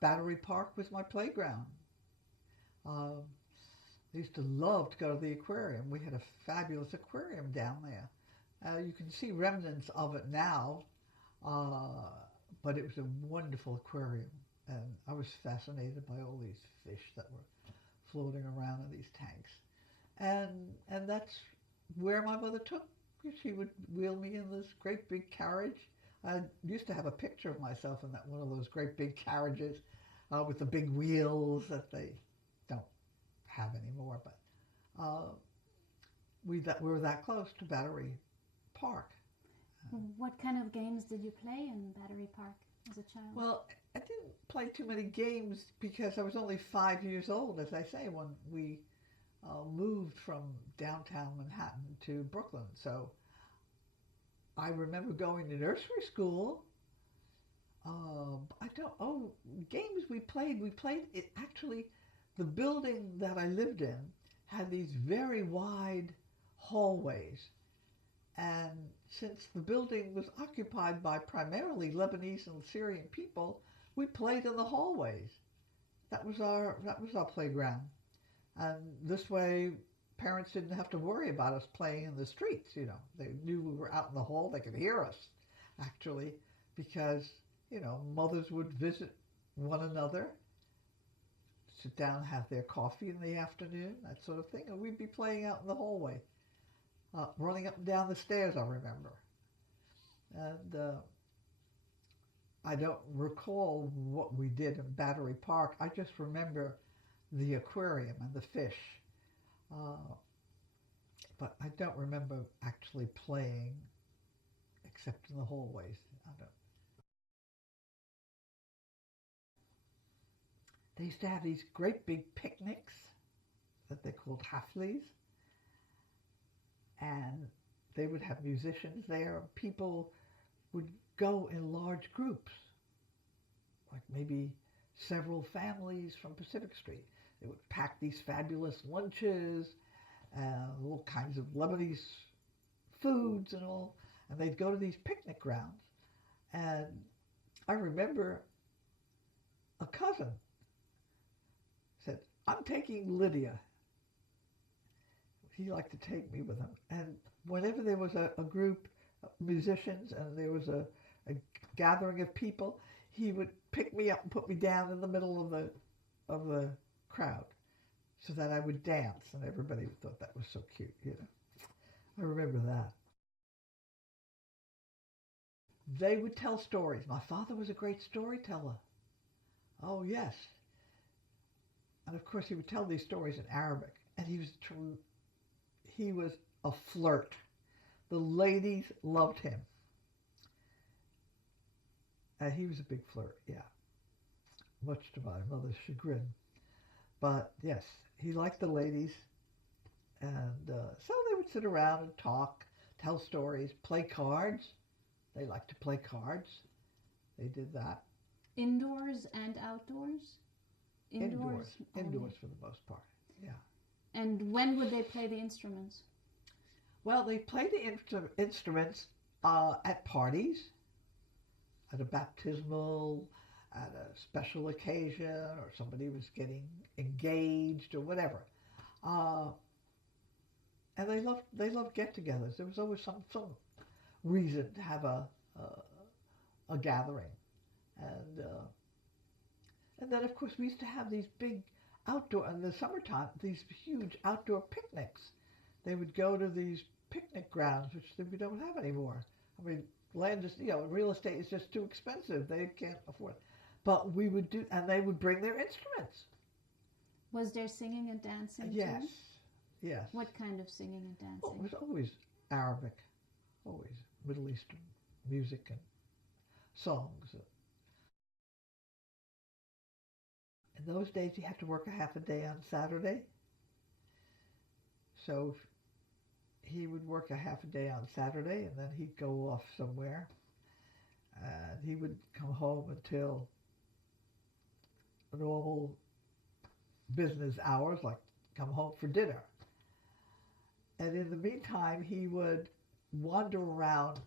Battery Park was my playground. Um, I used to love to go to the aquarium. We had a fabulous aquarium down there. You can see remnants of it now, uh, but it was a wonderful aquarium. And I was fascinated by all these fish that were floating around in these tanks. And that's where my mother took me. She would wheel me in this great big carriage. I used to have a picture of myself in that one of those great big carriages with the big wheels that they don't have anymore. But uh, we were that close to Battery Park. What kind of games did you play in Battery Park as a child? Well, I didn't play too many games because I was only 5 years old, as I say, when we moved from downtown Manhattan to Brooklyn. So I remember going to nursery school. I don't, oh, games we played it actually, the building that I lived in had these very wide hallways. And since the building was occupied by primarily Lebanese and Syrian people, we played in the hallways. That was our playground. And this way, parents didn't have to worry about us playing in the streets. They knew we were out in the hall. They could hear us, actually, because, mothers would visit one another, sit down, have their coffee in the afternoon, that sort of thing, and we'd be playing out in the hallway, running up and down the stairs, I remember. And I don't recall what we did in Battery Park. I just remember the aquarium and the fish. Uh, but I don't remember actually playing except in the hallways. I don't. They used to have these great big picnics that they called haflis, and they would have musicians there. People would go in large groups, like maybe several families from Pacific Street. They would pack these fabulous lunches, all kinds of Lebanese foods and all, and they'd go to these picnic grounds. And I remember a cousin said, "I'm taking Lydia." He liked to take me with him. And whenever there was a group of musicians and there was a gathering of people, he would pick me up and put me down in the middle of the crowd so that I would dance, and everybody thought that was so cute. I remember that. They would tell stories. My father was a great storyteller. Oh, yes. And of course, he would tell these stories in Arabic, and he was a flirt. The ladies loved him. And he was a big flirt, yeah, much to my mother's chagrin. But yes, he liked the ladies, and so they would sit around and talk, tell stories, play cards. They liked to play cards. They did that. Indoors and outdoors? Indoors. Only. Indoors for the most part, yeah. And when would they play the instruments? Well, they played the instruments at parties, at a baptismal, at a special occasion, or somebody was getting engaged or whatever. Uh, and they loved get-togethers. There was always some reason to have a gathering, and then of course we used to have these big outdoor in the summertime, these huge outdoor picnics. They would go to these picnic grounds, which we don't have anymore. I mean, land is, real estate is just too expensive. They can't afford it. But we would do, and they would bring their instruments. Was there singing and dancing Yes, too? yes. What kind of singing and Oh, dancing? it was always Arabic, always Middle Eastern music and songs. In those days, you had to work a half a day on Saturday. So he would work a half a day on Saturday, and then he'd go off somewhere. And he would come home until normal business hours, like come home for dinner. And in the meantime, he would wander around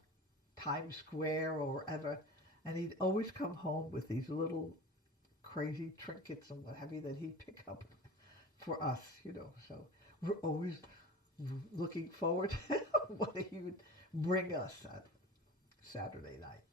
Times Square or wherever, and he'd always come home with these little crazy trinkets and what have you that he'd pick up for us, So we're always looking forward to what he would bring us at Saturday night.